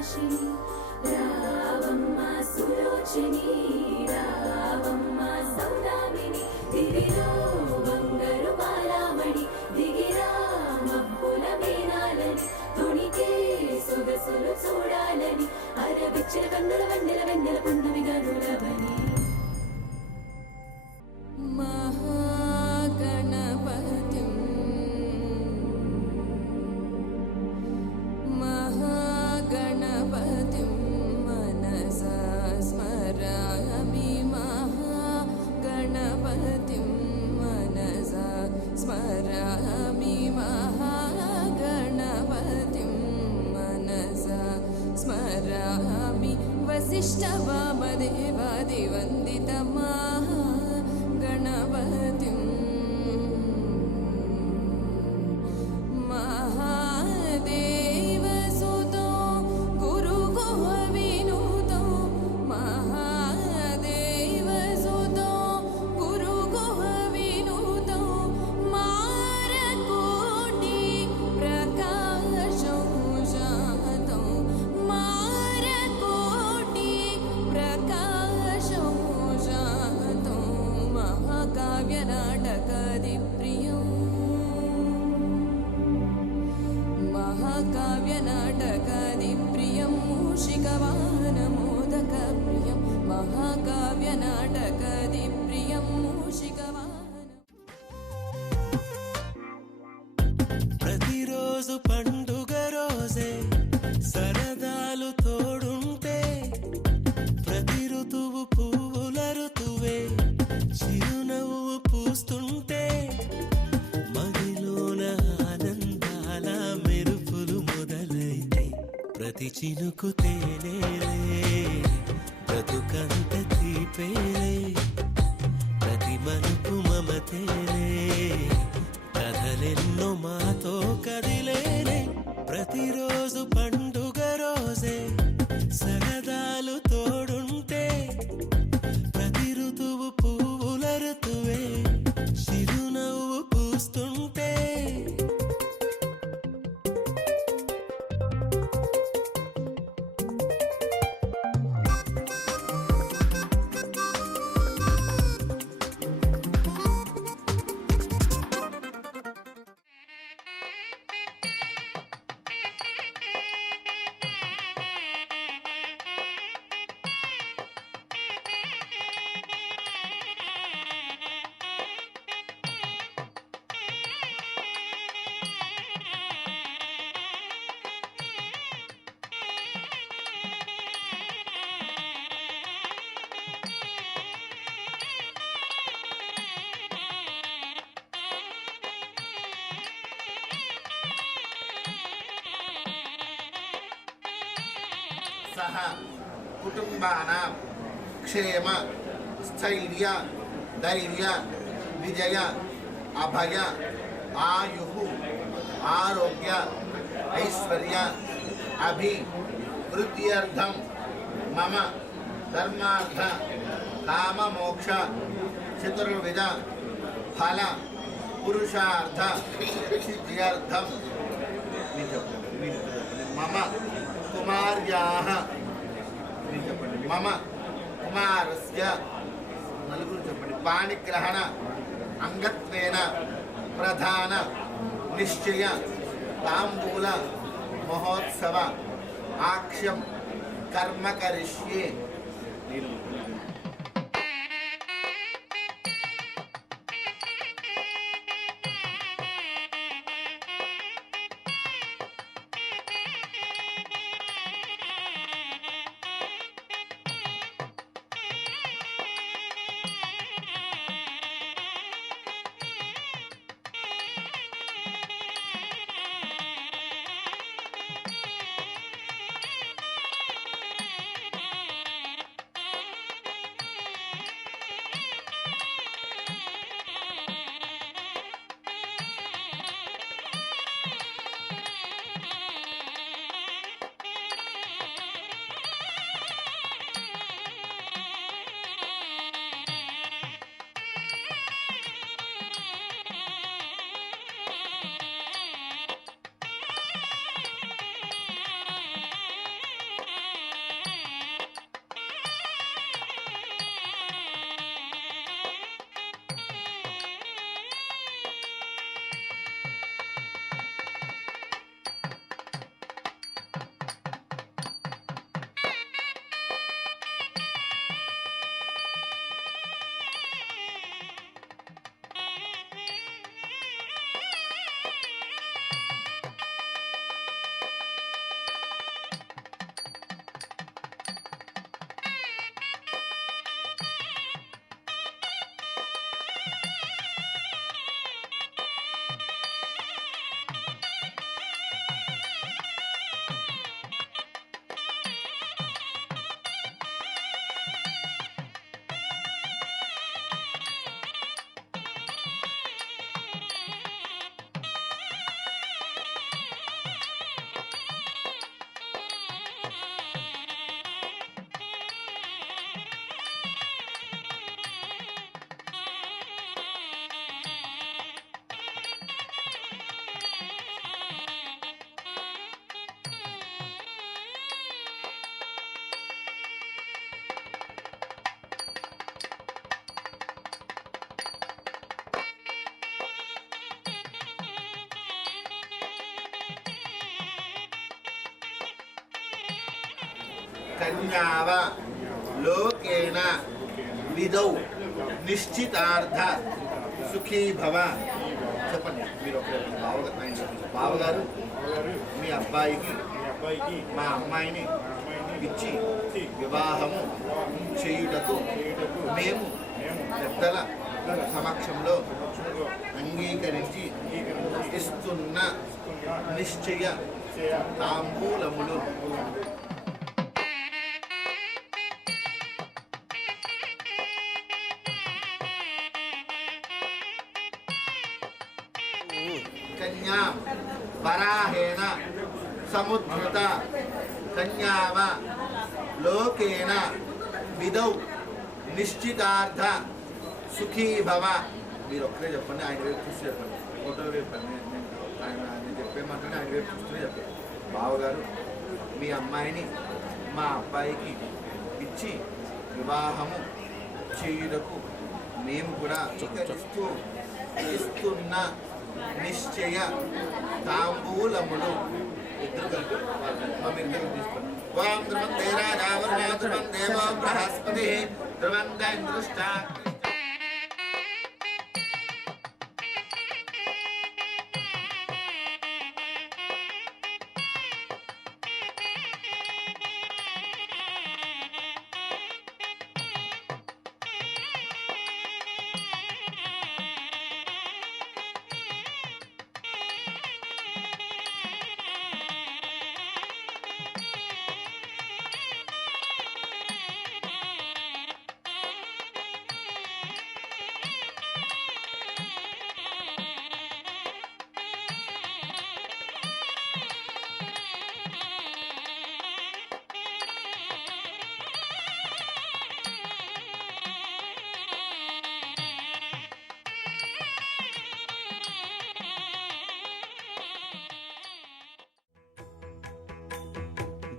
నాశిని రావమ్మ సులోచని రావమ్మ సౌదామిని దిగిరా బంగారు బాలామణి దిగిరా మబ్బుల మేనాలని తుణికే సొగసులు చూడాలని అరవిచ్చిన కన్నుల వన్నెల వెన్నెల పున్నమి గనులవని स्मरामि वसिष्ठवामदेवादिवन्दितमहागणपतिं महादेवसुतो गुरुगुहविनुतो महादेवसुतो गुरुगुहविनुतो मारकोटि प्रकाशं जातं मारकोटि प्रकाशं जातं महाकाव्यनाटकादिप्रियम् महाकाव्यनाटकादिप्रियं मूषिकवाहनमोदकप्रियं महाकाव्यनाटकादिप्रियं मूषिकवाहन ప్రతిరోజు పండుగ రోజే సరదాలు తోడుంటే ప్రతి ఋతువు పువ్వుల ఋతువే చిరునవ్వు పూస్తుంటే మదిలోన ఆనందాల మెరుపులు మొదలైతే ప్రతి చినుకు తేనేలే బ్రతుకంత తీపేలే ప్రతి మలుపు మమతేలే కథలెన్నో మాతో కదిలేనే ప్రతిరోజు పండుగ రోజే సరదాలు తోడుంటే ప్రతి ఋతువు పువ్వుల ఋతువే చిరునవ్వు పూస్తుంటే सह कुटुंबानां क्षेम स्थैर्य धैर्य विजय अभय आयुः आरोग्य ऐश्वर्य अभिवृद्ध्यर्थं मम धर्मार्थ काम मोक्ष चतुर्विध फल पुरुषार्थ सिद्ध्यर्थं मम कुमार्याः मम कुमारस्य पाणिग्रहण अंगत्वेन प्रधान निश्चय तांबूल महोत्सव आक्ष्यं कर्म करिष्ये। కన్యావ లోకేన విదౌ నిశ్చితార్థ సుఖీ భవ. చెప్పండి మీరు ఒకరే. బావగారు మీ అబ్బాయికి మా అమ్మాయిని ఇచ్చి వివాహము చేయుటకు మేము పెద్దల సమక్షంలో అంగీకరించి ఇస్తున్న నిశ్చయ తాంబూలములు కన్యా వరాహేన సముద్ధృత కన్యావ లోకేన విదౌ నిశ్చితార్థ సుఖీ భవ. మీరు ఒక్కరే చెప్పండి, ఆయన వైపు చూసి చెప్పండి. ఫోటో వైపు నేను చెప్పే మాటని ఆయన వైపు చూస్తూనే చెప్పండి. బావగారు మీ అమ్మాయిని మా అబ్బాయికి ఇచ్చి వివాహము చేయుటకు మేము కూడా ఇస్తున్న నిశ్చయ తాంబూలములు. ఇద్దరు కలిపి మీరు తీసుకోండి. ఓం ధ్రువం దేరాజావరుణ ధ్రువం దేవో బృహస్పతి ధ్రువం దృష్ట.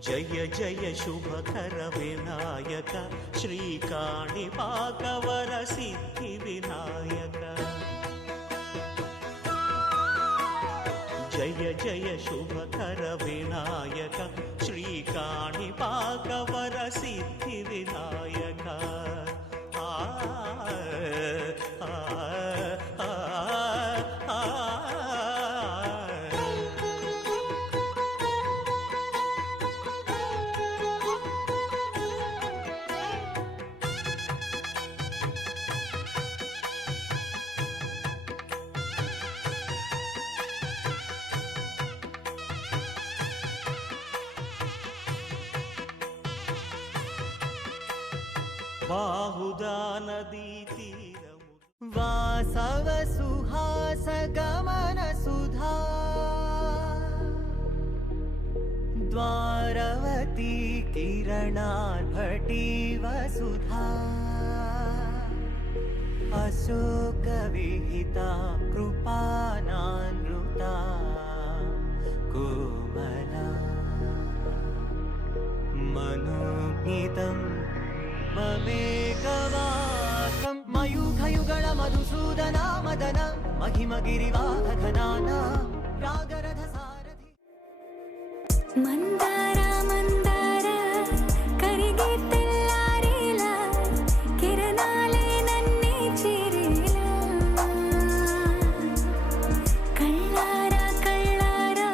జయ జయ శుభకర వినాయక శ్రీకాణిపాకవర సిద్ధి వినాయక. జయ జయ శుభకర వినాయక శ్రీకాణిపాకవర సిద్ధి వినాయక. బాహుదా నదీ తీరము వాసవ సుహాస గమన సుధా ద్వారవతీ కిరణార్భటీ వసుధా అశోక విహితా కృపానానృతా కోమలా మనోజ్ఞితం మమేకవాసం మయూఖయుగళ మధుసూదన మదన మహిమగిరివాహఘనానా రాగరథ సారథి. మందార మందార కరిగే తెల్లారేలా కిరణాలే నన్నే చేరేలా కళ్ళారా కళ్ళారా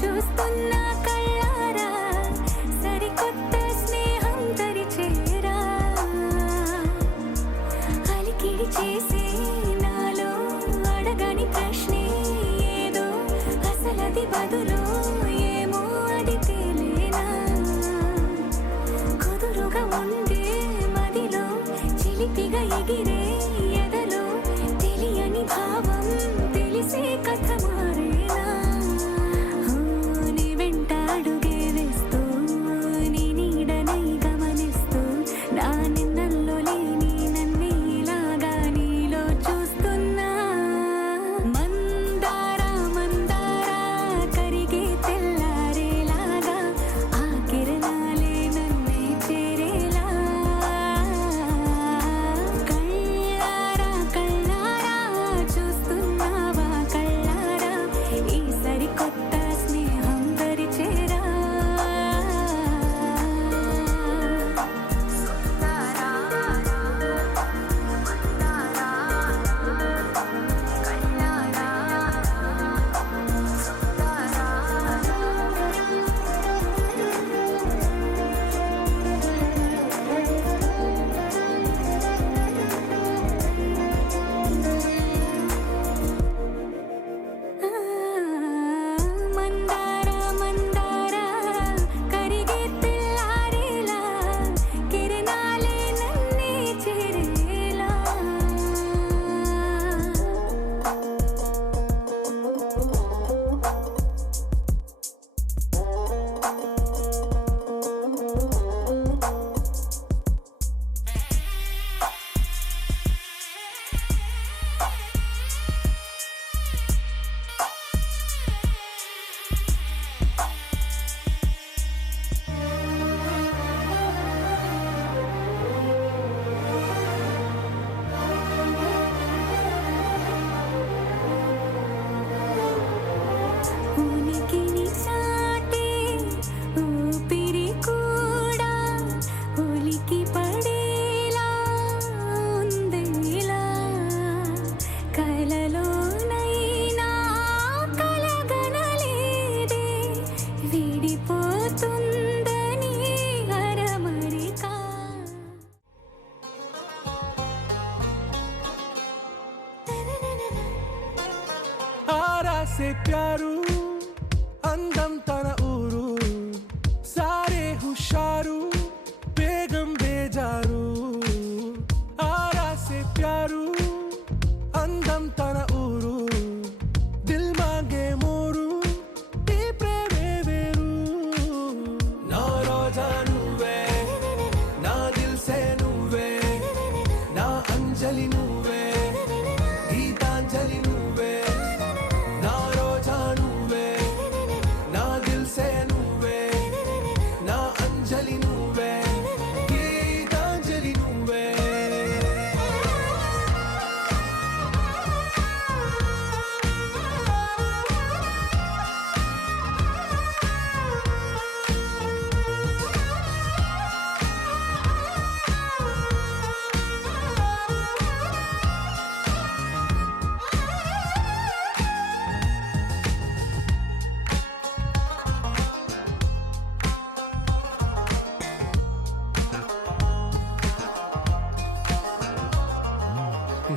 చూస్తున్నా కళ్ళారా సరికొత్త స్నేహం తరిచేరా అలికిడి చేసే నాలో అడగని ప్రశ్నే ఏదో అసలది బదులు ఏమో అది से प्यारू అందం తన ఊరు సారే హుషారు బేగం బేజారు ఆరా సే ప్యారు అందం తన ఊరు దిల్ మాంగే మోరు ఈ ప్రేమే వేరు నా రోజా నువ్వే నా దిల్ సే నువ్వే నా అంజలి నువ్వే గీతాంజలి నువ్వే నా రోజా నువ్వే నా దిల్ సే నువ్వే నా అంజలి నువ్వే గీతాంజలి నువ్వే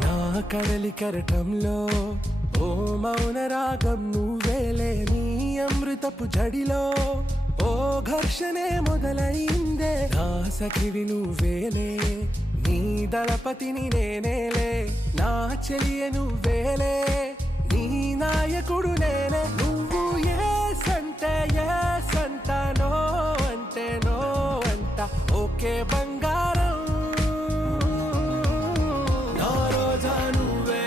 నా కడలి కెరటంలో ఓ మౌన రాగం నువ్వేలే నీ అమృతపు జడిలో ఓ ఘర్షణే మొదలైందే నా సఖివి నువ్వేలే నీ దళపతిని నేనేలే నా చెలియ నువ్వేలే నీ నాయకుడు నేనే నువ్వు ఏ సంట నో అంటే నో అంట ఓకే బంగారం నా రోజా నువ్వే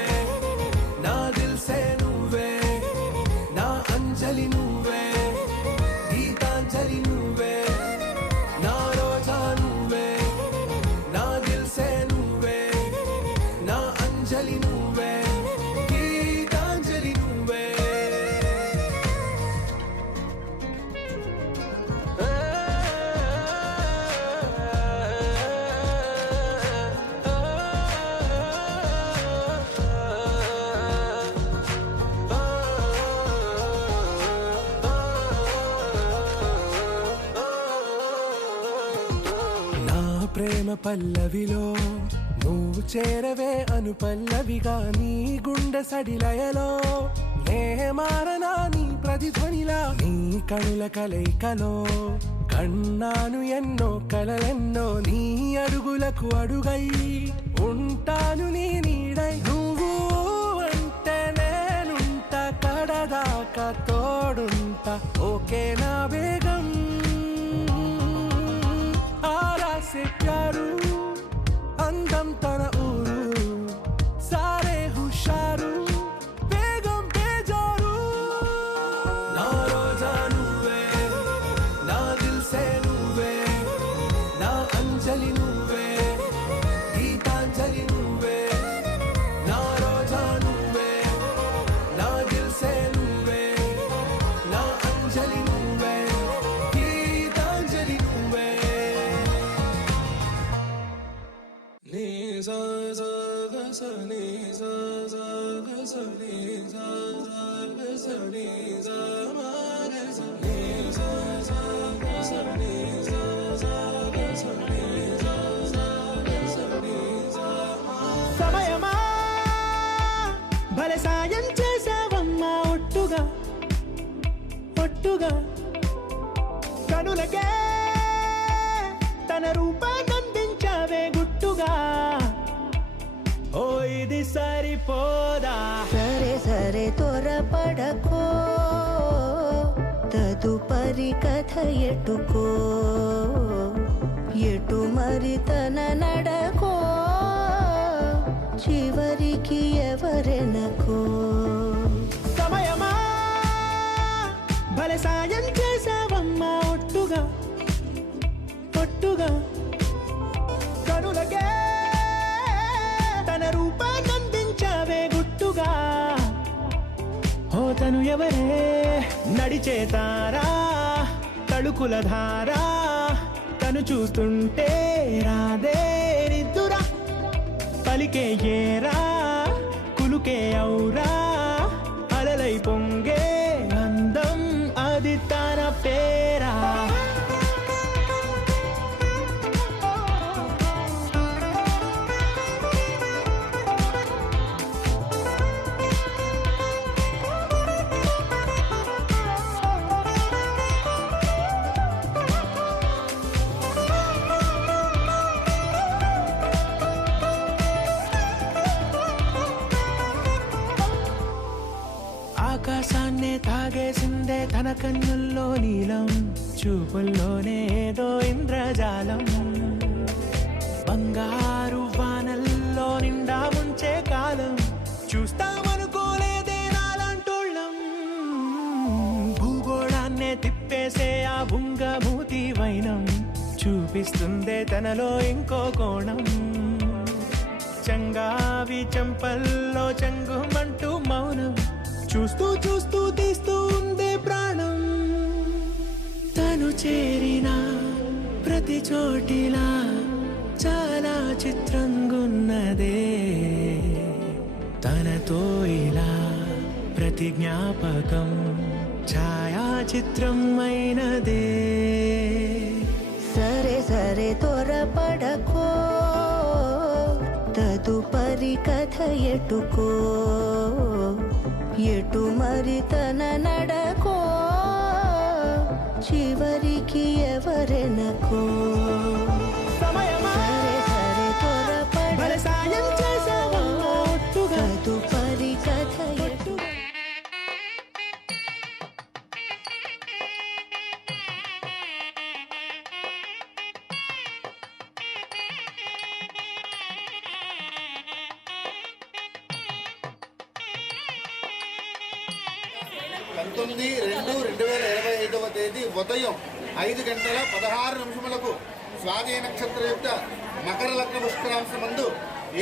నా దిల్ సే నువ్వే నా అంజలి నువ్వే గీతాంజలి నువ్వే నా రోజా నువ్వే నా దిల్ సే నువ్వే నా అంజలి నువ్వే గీతాంజలి నువ్వే నా ప్రేమ పల్లవిలో నువ్వు చేరవే అను పల్లవిగా నీ గుండె సడిలయలో నే మారనా నీ ప్రతిధ్వనిలా నీ కనుల కలయికలో కన్నాను ఎన్నో కలలెన్నో నీ అడుగులకు అడుగై ఉంటాను నీ నీడై నువ్వు అంటే నేనుంట కడదాకా తోడుంటా ఓకే నా బేగం ఆరా సే ప్యారు అందం తన ఊరు సారే హుషారు బేగం బేజారు నా రోజా నువ్వే నా దిల్ సే నువ్వే నా అంజలి నువ్వే గీతాంజలి నువ్వే నా రోజా నువ్వే నా దిల్ సే నువ్వే నా అంజలి నువ్వే గీతాంజలి నువ్వే నీ సా సా గ స నీ సా సా గ స నీ సా సా గ స నీ సా మా గ స నీ సా సా గ స నీ సా సా గ స నీ సా సా గ స నీ సా మా సమయమా భలే సాయం చేసావమ్మా ఒట్టుగా ఒట్టుగా కనులకే తన రూపాన్నందించావే గుట్టుగా ఓ ఇది సరిపోదా సరే సరే త్వరపడకో తదుపరి కథ ఎటుకో ఎటు మరి తన నడకో చివరికి ఎవరెనకో సమయమా భలే సాయం చేసావమ్మా ఒట్టుగా ఒట్టుగా కనులకే తన రూపాన్నందించావే గుట్టుగా ఓ తను ఎవరే నడిచే తారా తళుకుల ధారా తను చూస్తుంటే రాదే నిద్దురా పలికే ఏరా కులుకే ఔరా అలలై పొంగే అందం అది తన పేరా తన కన్నుల్లో నీలం, చూపుల్లోనే ఏదో ఇంద్రజాలం. బంగారు వానల్లో నిండా ముంచే కాలం, చూస్తామనుకోలేదే నాలాంటోళ్ళం. భూగోళాన్నే తిప్పేసే ఆ బుంగమూతి వైనం, చూపిస్తుందే తనలో ఇంకో కోణం. చంగావి చెంపల్లో చెంగుమంటూ మౌనం, చూస్తూ చూస్తూ తీస్తూ ఉందే ప్రాణం. తను చేరిన ప్రతి చోటిలా చాలా చిత్రంగున్నదే, తనతో ఇలా ప్రతి జ్ఞాపకం ఛాయాచిత్రం అయినదే. సరే సరే త్వరపడకో, తదుపరి కథ ఎటుకో, ఎటు మరి తన నడకో, చివరికి ఎవరెనకో. సమయమా సరే సరే భలే సాయం చేసావమ్మా ఒట్టుగా. తదుపరి కథ ఎటు. పంతొమ్మిది 2/2025 తేదీ ఉదయం 5:16 స్వాతి నక్షత్రయుక్త మకర లగ్న పుష్కరాంశమందు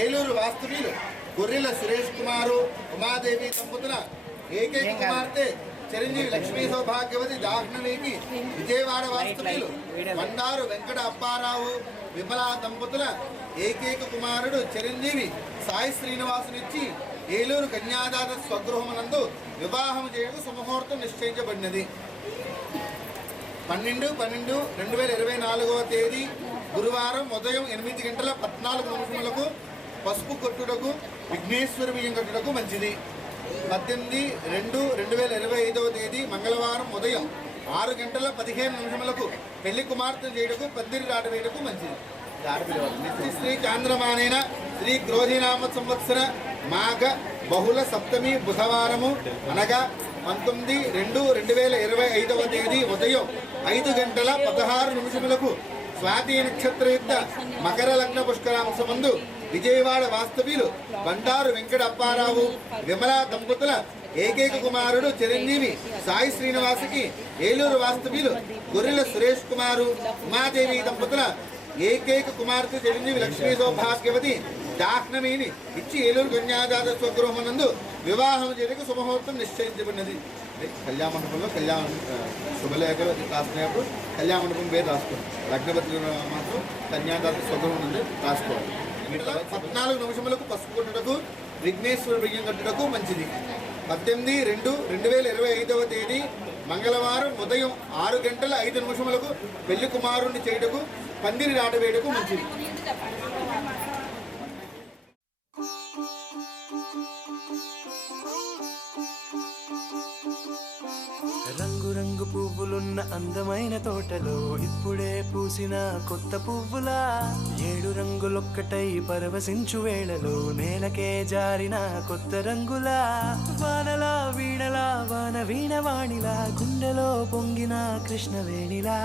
ఏలూరు వాస్తవ్యులు గొర్రెల సురేష్ కుమారు ఉమాదేవి దంపతుల ఏకైక కుమార్తె చిరంజీవి లక్ష్మీ సౌభాగ్యవతి జాహ్నవికి విజయవాడ వాస్తవ్యులు బండారు వెంకట అప్పారావు విమలా దంపతుల ఏకైక కుమారుడు చిరంజీవి సాయి శ్రీనివాసునిచ్చి ఏలూరు కన్యాదాత స్వగృహమునందు వివాహం చేయడం సుముహూర్తం నిశ్చయించబడినది. 12/12/2024 తేదీ గురువారం ఉదయం 8:14 పసుపు కొట్టుటకు విఘ్నేశ్వర బియ్యం కట్టుటకు మంచిది. 18/2/2025 తేదీ మంగళవారం ఉదయం 6:15 పెళ్లి కుమార్తె చేయుటకు పందిరి రాట వేయటకు మంచిది. శ్రీ చాంద్రమానేన శ్రీ క్రోధినామ సంవత్సర మాఘ బహుళ సప్తమి బుధవారము అనగా 19/2/2025 తేదీ ఉదయం 5:16 స్వాతి నక్షత్రయుక్త మకర లగ్న పుష్కరాంశమందు విజయవాడ వాస్తవ్యులు బండారు వెంకట అప్పారావు విమలా దంపతుల ఏకైక కుమారుడు చిరంజీవి సాయి శ్రీనివాసుకి ఏలూరు వాస్తవ్యులు గొర్రెల సురేష్ కుమారు ఉమాదేవి దంపతుల ఏకైక కుమార్తె చిరంజీవి లక్ష్మీ సౌభాగ్యవతి జాహ్నవిని ఇచ్చి ఏలూరు కన్యాదాత స్వగృహమునందు వివాహం చేయడానికి శుభముహూర్తం నిశ్చయించబడినది. కళ్యాణ మండపంలో శుభలేఖలు రాసుకునేప్పుడు కళ్యాణ మండపం పేరు రాసుకోండి. లగ్నపత్రిక మాత్రం కన్యాదాత స్వగృహం నుండి రాసుకోవాలి. 14 పసుపు కొట్టుటకు విఘ్నేశ్వర బియ్యం కట్టుటకు మంచిది. 18/2/2025 తేదీ మంగళవారం ఉదయం 6:05 పెళ్లి కుమారుణ్ణి చేయుటకు పందిరి రాట వేయటకు మంచిది. రంగు పువ్వులున్న అందమైన తోటలో ఇప్పుడే పూసిన కొత్త పువ్వులా 7 రంగులొక్కటై పరవశించు వేళలో నేలకే జారిన కొత్త రంగులా వానలా వీణలా వాన వీణవాణిలా గుండెలో పొంగిన కృష్ణవేణిలా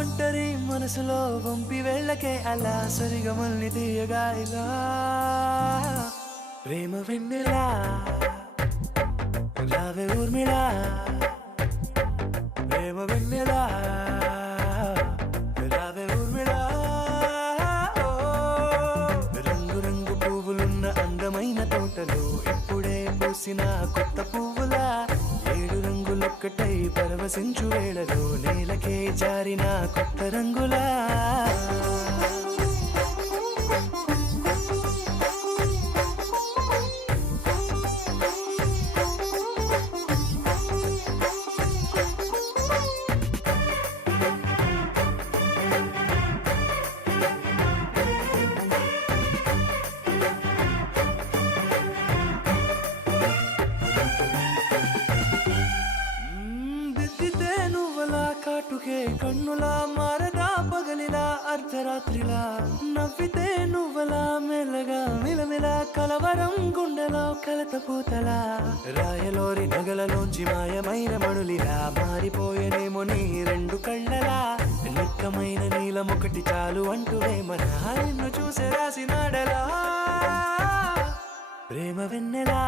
ఒంటరి మనసులో వంపి వెళ్ళకే అలా సరిగమల్ని తీయగా ఇలా ప్రేమ వెన్నెలా రావే ఊర్మిళా ప్రేమ వెన్నెలా రావే ఊర్మిళా. రంగు రంగు పువ్వులున్న అందమైన తోటలో ఇప్పుడే పూసిన కొత్త పువ్వులా 7 రంగులొక్కటై పరవశించు వేళలో నేలకే జారిన కొత్త రంగులా. కాటుకే కన్నులా మారదా పగలిలా అర్ధరాత్రిలా నవ్వితే నువ్వలా మెల్లగా మిలమిల కలవరం గుండెలో కలత పూతలా రాయలోరి నగలలోంచి మాయమైన మణులిలా మారిపోయేనేమో నీ రెండు కళ్ళలా నిక్కమైన నీలం ఒకటి చాలు అంటూ వేమన నిన్ను చూసే రాసినాడలా ప్రేమ వెన్నెలా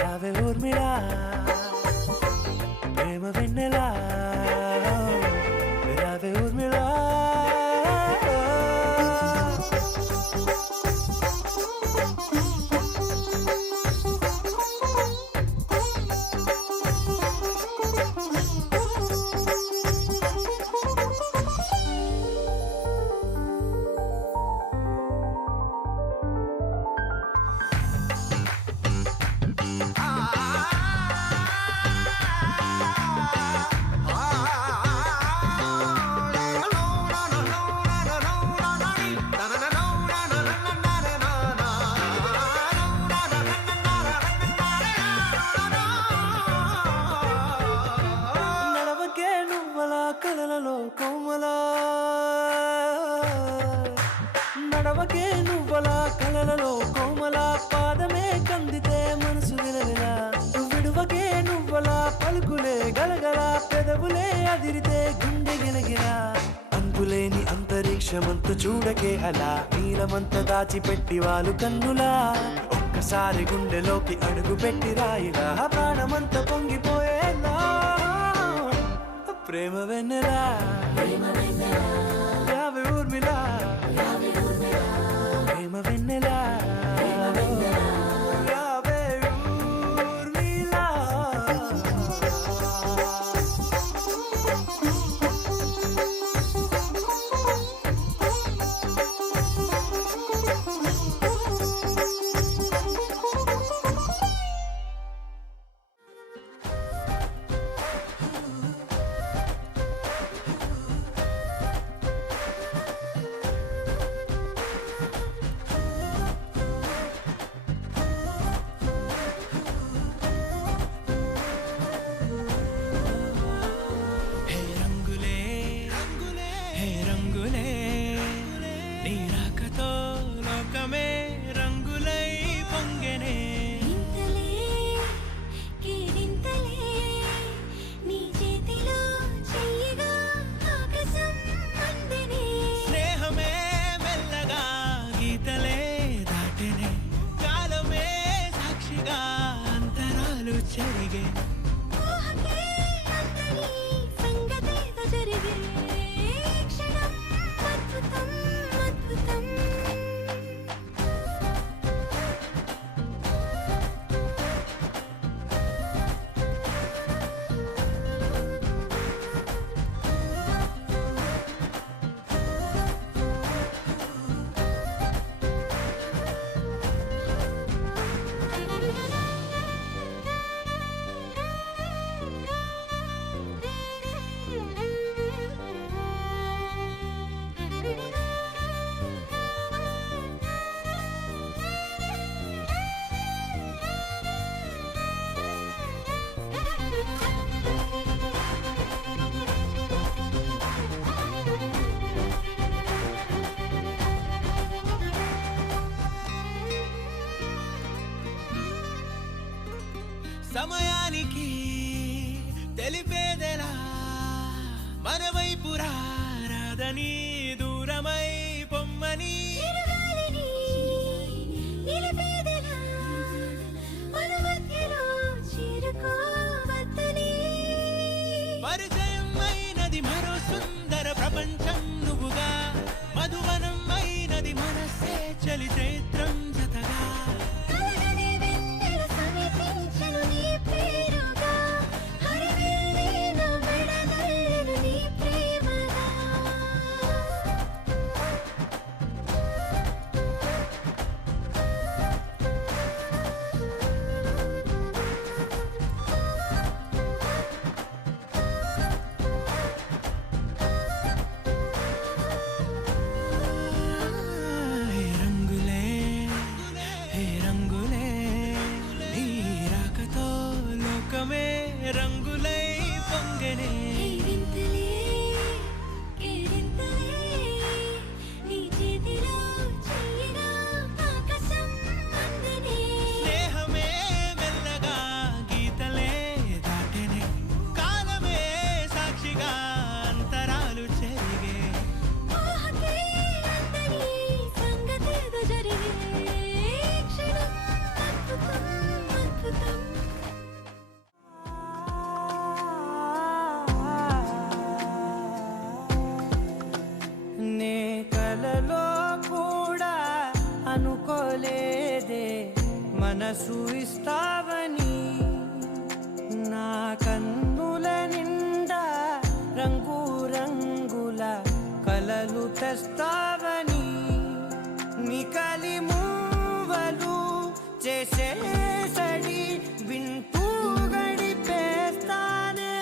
రావే ఊర్మిళా ప్రేమ వెన్నెలా రావే ఊర్మిళా కలలలో కోమలా నడవకే నువ్వలా కలలలో కోమలా పాదమే కందితే మనసు విలవిలా విడువకే నువ్వలా పలుకులే గలగల పెదవులే అదిరితే గుండె గిలగిలా అంతులేని అంతరిక్షమంతు చూడకే అలా నీలమంత దాచిపెట్టి వాళ్ళు కన్నులా ఒక్కసారి గుండెలోకి అడుగు పెట్టి రాయిలా ప్రాణమంత పొంగిపోయేలా ప్రేమ వెన్నెలా రావే ఊర్మిళా ప్రేమ వెన్నెలా రావే ఊర్మిళా సమయానికి తెలిపేదెలా మన వైపు రాదని దూరమై పొమ్మని పరిచయం అయినది మరో సుందర ప్రపంచం నువ్వుగా మధువనం అయినది మనస్సే చలి చైత్రం జతగా లేదే మనసు ఇస్తావని, నా కన్నుల నిండా రంగు రంగుల కలలు తెస్తావని, నికలి మూవలు చేసే సడి వింటూ గడిపేస్తానే.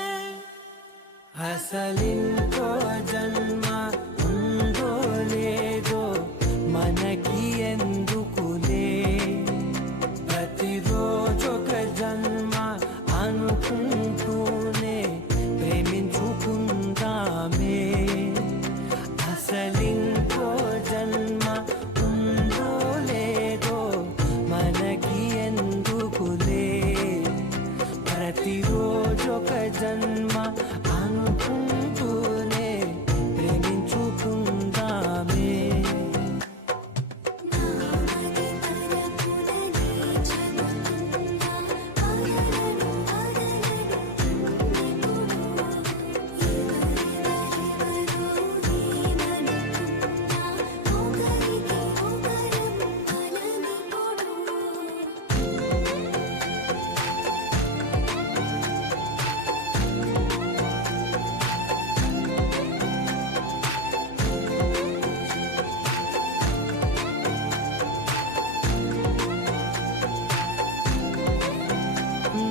అసలింకో జన్మ ఉందో లేదో మనకి ఎందుకులే, ప్రతిరోజొక జన్మ అనుకుంటూనే ప్రేమించుకుందామే. అసలింకో జన్మ ఉందో లేదో మనకి ఎందుకులే, ప్రతిరోజొక జన్మ అనుకుంటూనే ప్రేమించుకుందామే.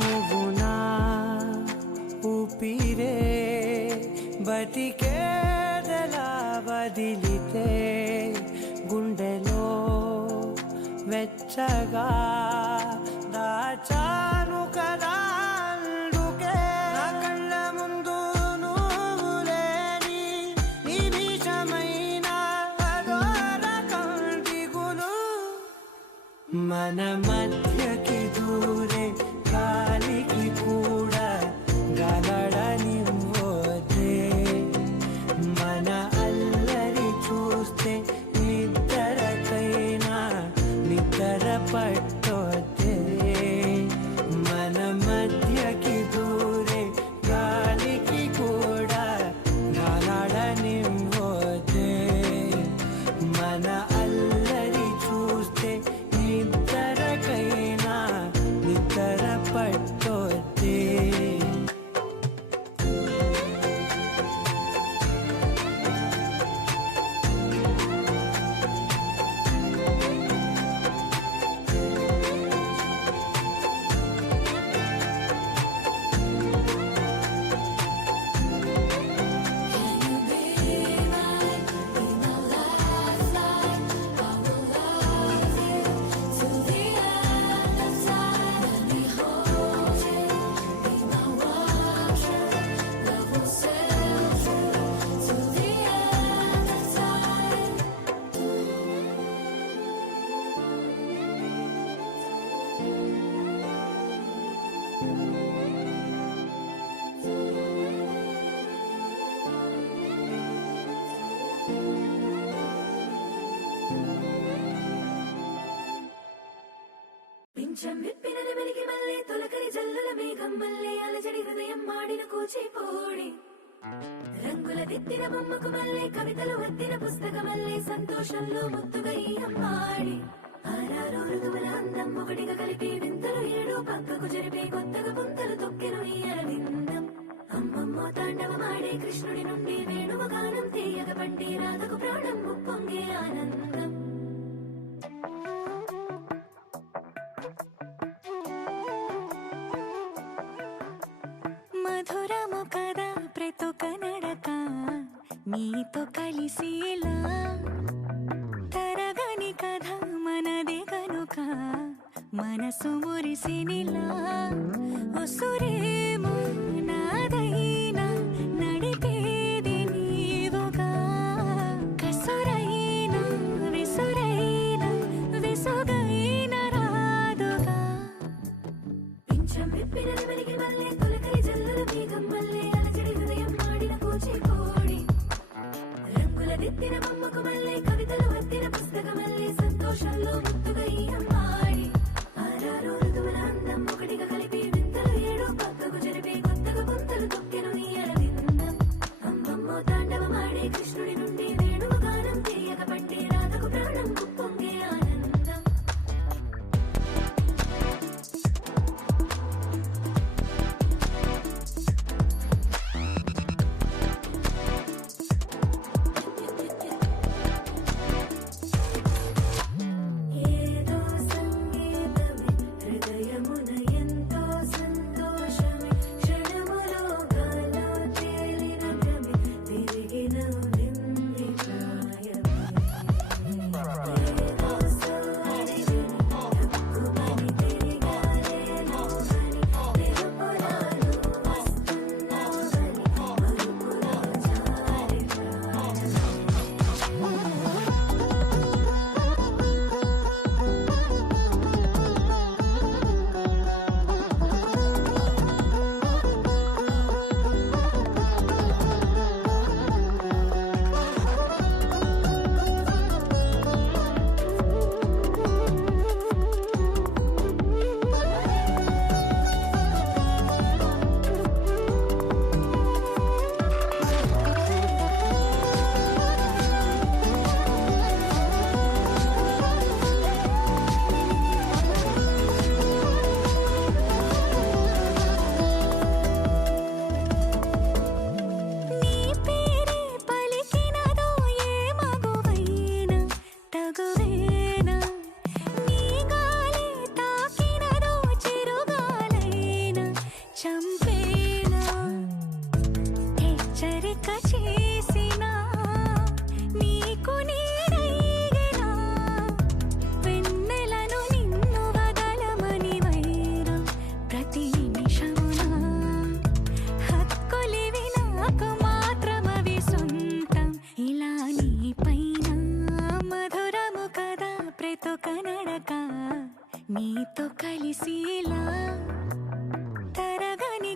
నువ్వు నా ఊపిరే బతికేదలా వదిలితే, గుండెలో వెచ్చగా దాచాను కదా అందుకే. నా కళ్ళ ముందు నువ్వు లేని నిమిషమైన అదోర కంటిగులు, మన మధ్యకి దూరే గాలికి కూడా గలడనివ్వదే, మన అల్లరి చూస్తే నిద్రకైనా నిద్ర పట్టొద్దే, మన మధ్యకి దూరే గాలికి కూడా గలడనివ్వదే, మన అల్లరి చూస్తే నిద్రకైనా నిద్ర పట్టొద్దే. పింఛం విప్పినది వెలిగి మళ్ళీ తొలకరి జల్లుల మేఘం మళ్ళీ అలజడి హృదయం మాడిన కూచిపోడి, రంగుల దిద్దిన బొమ్మకు మళ్ళీ కవితలు వద్దిన పుస్తకం మళ్ళీ సంతోషంలో ముద్దుగా ఈ అమ్మాడి. ఆరారు ఋతువుల అందం ఒకటిగా కలిపి వింతలు ఏడు పక్కకు జరిపే కొత్తగా పుంతలు తొక్కెను ఈ అరవిందం. అమ్మమ్మో తాండవమాడే కృష్ణుడి నుండి వేణువ గానం తీయగ పండి రాధకు ప్రాణం ఉప్పొంగే ఆనందం. మధురము కదా ప్రతొక నడక నీతో కలిసేలా, తరగని కథ మనదే కనుక మనసు మురిసినిలా. ఉసురేమో నాదైనా నడిపేది నీవుగా, కసురైనా విసురైనా విసుగైన రాదుగా. పింఛం విప్పినది వెలిగి మళ్ళీ తొలకరి జల్లుల మేఘం మళ్ళీ అలజడి హృదయం మాడిన కూచిపోడి, రంగుల దిద్దిన బొమ్మకు మళ్ళీ కవితలు వద్దిన పుస్తకం మళ్ళీ సంతోషంలో ముద్దుగా ఈ అమ్మాడి. ఆరారు ఋతువుల అందం ఒకటిగా కలిపి వింతలు ఏడు పక్కకు జరిపే కొత్తగా పుంతలు తొక్కెను ఈ అరవిందం. అమ్మమ్మో తాండవమాడే కృష్ణుడి నుండి వేణువ గానం తీయగ పండి రాధకు ప్రాణం ఉప్పొంగే ఆనందం.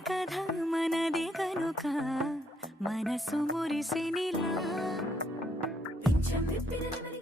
కథ మనది కనుక మనసు మురిసినిలా పింఛం విప్పిన